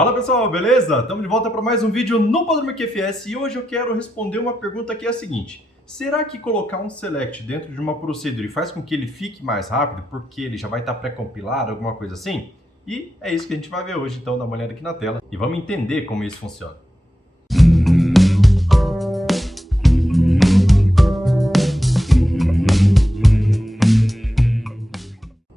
Fala pessoal, beleza? Estamos de volta para mais um vídeo no Podrome QFS e hoje eu quero responder uma pergunta que é a seguinte: será que colocar um select dentro de uma procedure faz com que ele fique mais rápido porque ele já vai estar pré-compilado, alguma coisa assim? E é isso que a gente vai ver hoje, então dá uma olhada aqui na tela e vamos entender como isso funciona.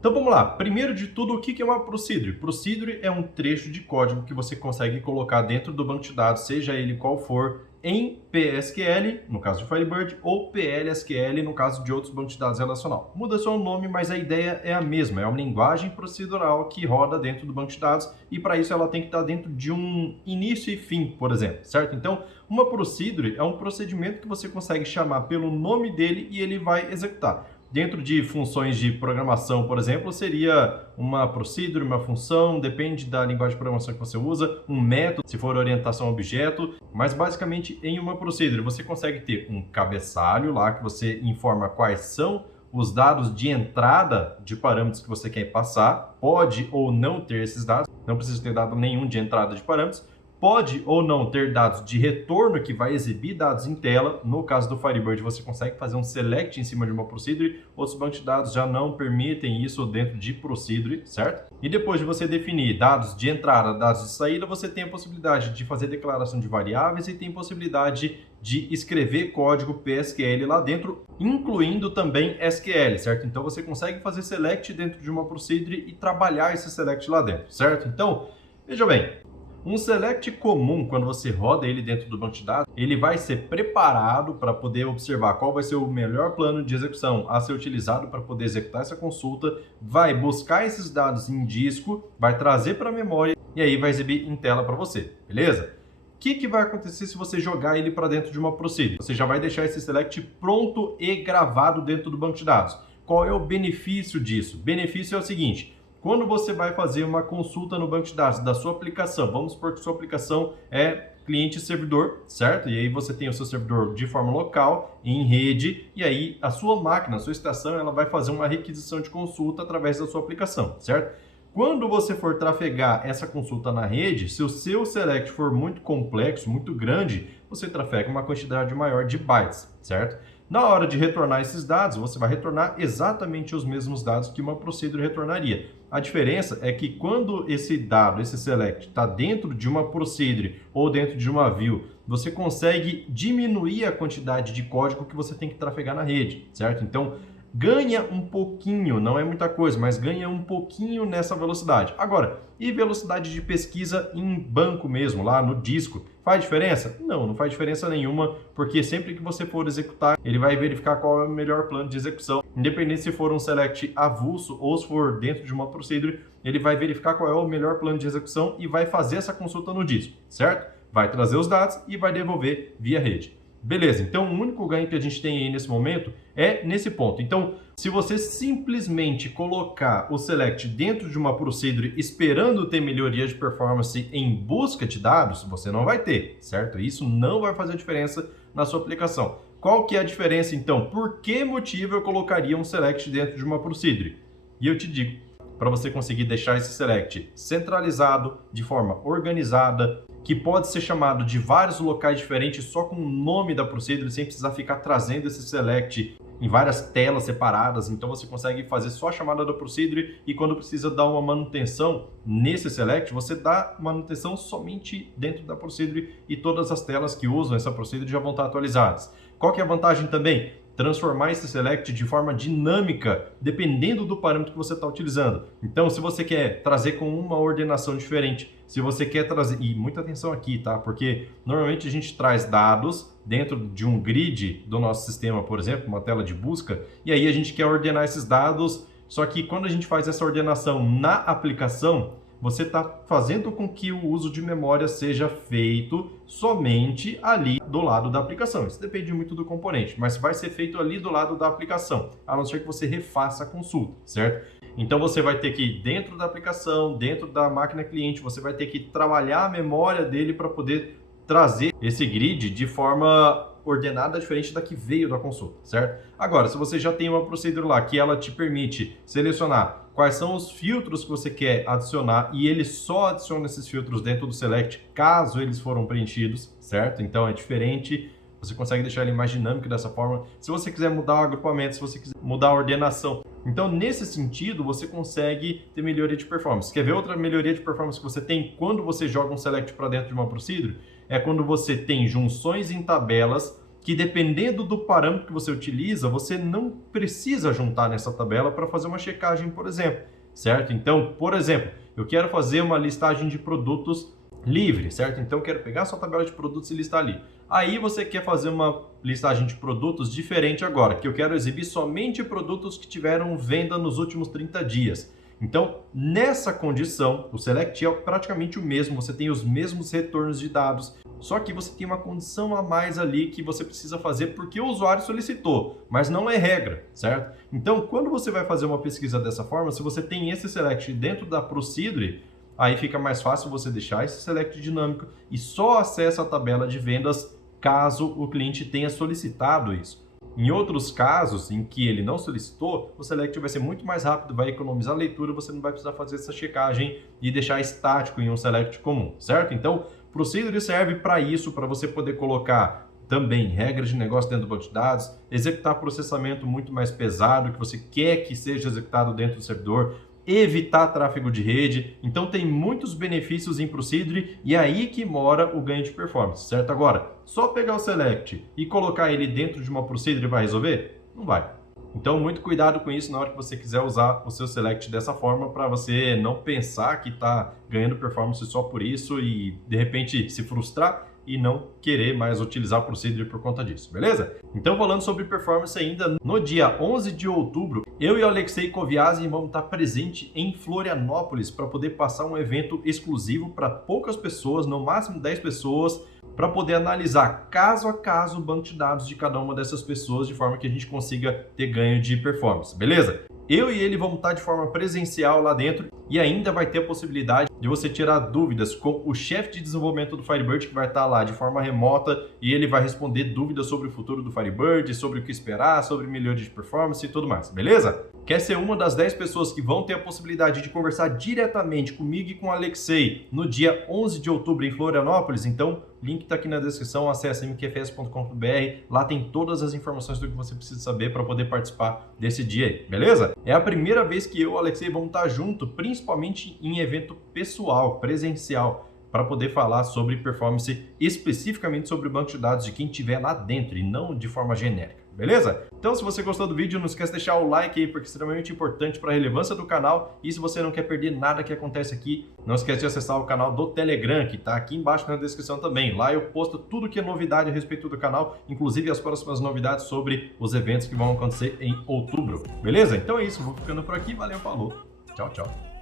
Então vamos lá, primeiro de tudo, o que é uma procedure? Procedure é um trecho de código que você consegue colocar dentro do banco de dados, seja ele qual for, em PSQL, no caso de Firebird, ou PLSQL, no caso de outros bancos de dados relacional. Muda só o nome, mas a ideia é a mesma, é uma linguagem procedural que roda dentro do banco de dados e para isso ela tem que estar dentro de um início e fim, por exemplo, certo? Então, uma procedure é um procedimento que você consegue chamar pelo nome dele e ele vai executar. Dentro de funções de programação, por exemplo, seria uma procedure, uma função, depende da linguagem de programação que você usa, um método, se for orientação a objeto, mas basicamente em uma procedure você consegue ter um cabeçalho lá que você informa quais são os dados de entrada de parâmetros que você quer passar, pode ou não ter esses dados, não precisa ter dado nenhum de entrada de parâmetros, pode ou não ter dados de retorno que vai exibir dados em tela. No caso do Firebird, você consegue fazer um select em cima de uma procedure. Outros bancos de dados já não permitem isso dentro de procedure, certo? E depois de você definir dados de entrada, dados de saída, você tem a possibilidade de fazer declaração de variáveis e tem possibilidade de escrever código PSQL lá dentro, incluindo também SQL, certo? Então você consegue fazer select dentro de uma procedure e trabalhar esse select lá dentro, certo? Então, veja bem, um select comum, quando você roda ele dentro do banco de dados, ele vai ser preparado para poder observar qual vai ser o melhor plano de execução a ser utilizado para poder executar essa consulta, vai buscar esses dados em disco, vai trazer para a memória e aí vai exibir em tela para você, beleza? O que vai acontecer se você jogar ele para dentro de uma procedure? Você já vai deixar esse select pronto e gravado dentro do banco de dados. Qual é o benefício disso? O benefício é o seguinte: quando você vai fazer uma consulta no banco de dados da sua aplicação, vamos supor que sua aplicação é cliente e servidor, certo? E aí você tem o seu servidor de forma local, em rede, e aí a sua máquina, a sua estação, ela vai fazer uma requisição de consulta através da sua aplicação, certo? Quando você for trafegar essa consulta na rede, se o seu select for muito complexo, muito grande, você trafega uma quantidade maior de bytes, certo? Na hora de retornar esses dados, você vai retornar exatamente os mesmos dados que uma procedure retornaria. A diferença é que quando esse dado, esse select, está dentro de uma procedure ou dentro de uma view, você consegue diminuir a quantidade de código que você tem que trafegar na rede, certo? Então, ganha um pouquinho, não é muita coisa, mas ganha um pouquinho nessa velocidade. Agora, e velocidade de pesquisa em banco mesmo, lá no disco, faz diferença? Não, não faz diferença nenhuma, porque sempre que você for executar, ele vai verificar qual é o melhor plano de execução. Independente se for um select avulso ou se for dentro de uma procedure, ele vai verificar qual é o melhor plano de execução e vai fazer essa consulta no disco, certo? Vai trazer os dados e vai devolver via rede. Beleza, então o único ganho que a gente tem aí nesse momento é nesse ponto. Então, se você simplesmente colocar o select dentro de uma procedure esperando ter melhoria de performance em busca de dados, você não vai ter, certo? Isso não vai fazer diferença na sua aplicação. Qual que é a diferença então? Por que motivo eu colocaria um select dentro de uma procedure? E eu te digo, para você conseguir deixar esse select centralizado, de forma organizada, que pode ser chamado de vários locais diferentes só com o nome da procedure, sem precisar ficar trazendo esse select em várias telas separadas. Então você consegue fazer só a chamada da procedure e quando precisa dar uma manutenção nesse select, você dá manutenção somente dentro da procedure e todas as telas que usam essa procedure já vão estar atualizadas. Qual que é a vantagem também? Transformar esse select de forma dinâmica, dependendo do parâmetro que você está utilizando. Então, se você quer trazer com uma ordenação diferente, se você quer trazer... E muita atenção aqui, tá? Porque normalmente a gente traz dados dentro de um grid do nosso sistema, por exemplo, uma tela de busca, e aí a gente quer ordenar esses dados, só que quando a gente faz essa ordenação na aplicação, você está fazendo com que o uso de memória seja feito somente ali do lado da aplicação. Isso depende muito do componente, mas vai ser feito ali do lado da aplicação, a não ser que você refaça a consulta, certo? Então você vai ter que, dentro da aplicação, dentro da máquina cliente, você vai ter que trabalhar a memória dele para poder trazer esse grid de forma ordenada diferente da que veio da consulta, certo? Agora, se você já tem uma procedure lá que ela te permite selecionar quais são os filtros que você quer adicionar e ele só adiciona esses filtros dentro do Select caso eles foram preenchidos, certo? Então é diferente, você consegue deixar ele mais dinâmico dessa forma. Se você quiser mudar o agrupamento, se você quiser mudar a ordenação. Então, nesse sentido, você consegue ter melhoria de performance. Quer ver outra melhoria de performance que você tem quando você joga um Select para dentro de uma Procedure? É quando você tem junções em tabelas que, dependendo do parâmetro que você utiliza, você não precisa juntar nessa tabela para fazer uma checagem, por exemplo, certo? Então, por exemplo, eu quero fazer uma listagem de produtos livre, certo? Então, eu quero pegar a sua tabela de produtos e listar ali. Aí, você quer fazer uma listagem de produtos diferente agora, que eu quero exibir somente produtos que tiveram venda nos últimos 30 dias. Então, nessa condição, o Select é praticamente o mesmo, você tem os mesmos retornos de dados, só que você tem uma condição a mais ali que você precisa fazer porque o usuário solicitou, mas não é regra, certo? Então, quando você vai fazer uma pesquisa dessa forma, se você tem esse Select dentro da Procedure, aí fica mais fácil você deixar esse Select dinâmico e só acessa a tabela de vendas caso o cliente tenha solicitado isso. Em outros casos em que ele não solicitou, o Select vai ser muito mais rápido, vai economizar a leitura, você não vai precisar fazer essa checagem e deixar estático em um Select comum, certo? Então, Procedure serve para isso, para você poder colocar também regras de negócio dentro do banco de dados, executar processamento muito mais pesado que você quer que seja executado dentro do servidor, evitar tráfego de rede. Então tem muitos benefícios em Procedure e é aí que mora o ganho de performance, certo? Agora, só pegar o Select e colocar ele dentro de uma Procedure vai resolver? Não vai. Então muito cuidado com isso na hora que você quiser usar o seu Select dessa forma para você não pensar que está ganhando performance só por isso e de repente se frustrar e não querer mais utilizar o Procedure por conta disso, beleza? Então, falando sobre performance ainda, no dia 11 de outubro, eu e o Alexei Koviazin vamos estar presente em Florianópolis para poder passar um evento exclusivo para poucas pessoas, no máximo 10 pessoas, para poder analisar caso a caso o banco de dados de cada uma dessas pessoas, de forma que a gente consiga ter ganho de performance, beleza? Eu e ele vamos estar de forma presencial lá dentro e ainda vai ter a possibilidade de você tirar dúvidas com o chefe de desenvolvimento do Firebird, que vai estar lá de forma remota e ele vai responder dúvidas sobre o futuro do Firebird, sobre o que esperar, sobre melhoria de performance e tudo mais, beleza? Quer ser uma das 10 pessoas que vão ter a possibilidade de conversar diretamente comigo e com o Alexei no dia 11 de outubro em Florianópolis? Então, link está aqui na descrição, acesse mqfs.com.br, lá tem todas as informações do que você precisa saber para poder participar desse dia aí, beleza? É a primeira vez que eu e o Alexei vamos estar junto, principalmente em evento pessoal, presencial, para poder falar sobre performance, especificamente sobre o banco de dados de quem estiver lá dentro e não de forma genérica. Beleza? Então, se você gostou do vídeo, não esquece de deixar o like aí, porque é extremamente importante para a relevância do canal. E se você não quer perder nada que acontece aqui, não esquece de acessar o canal do Telegram, que está aqui embaixo na descrição também. Lá eu posto tudo que é novidade a respeito do canal, inclusive as próximas novidades sobre os eventos que vão acontecer em outubro. Beleza? Então é isso, vou ficando por aqui. Valeu, falou. Tchau, tchau.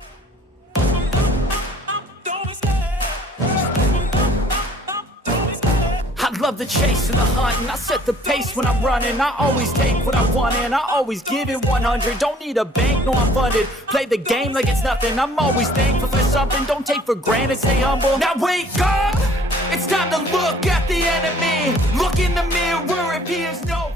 Love the chase and the hunt, and I set the pace when I'm running. I always take what I want and I always give it 100. Don't need a bank, no I'm funded. Play the game like it's nothing. I'm always thankful for something. Don't take for granted, stay humble. Now wake up, it's time to look at the enemy. Look in the mirror if he is no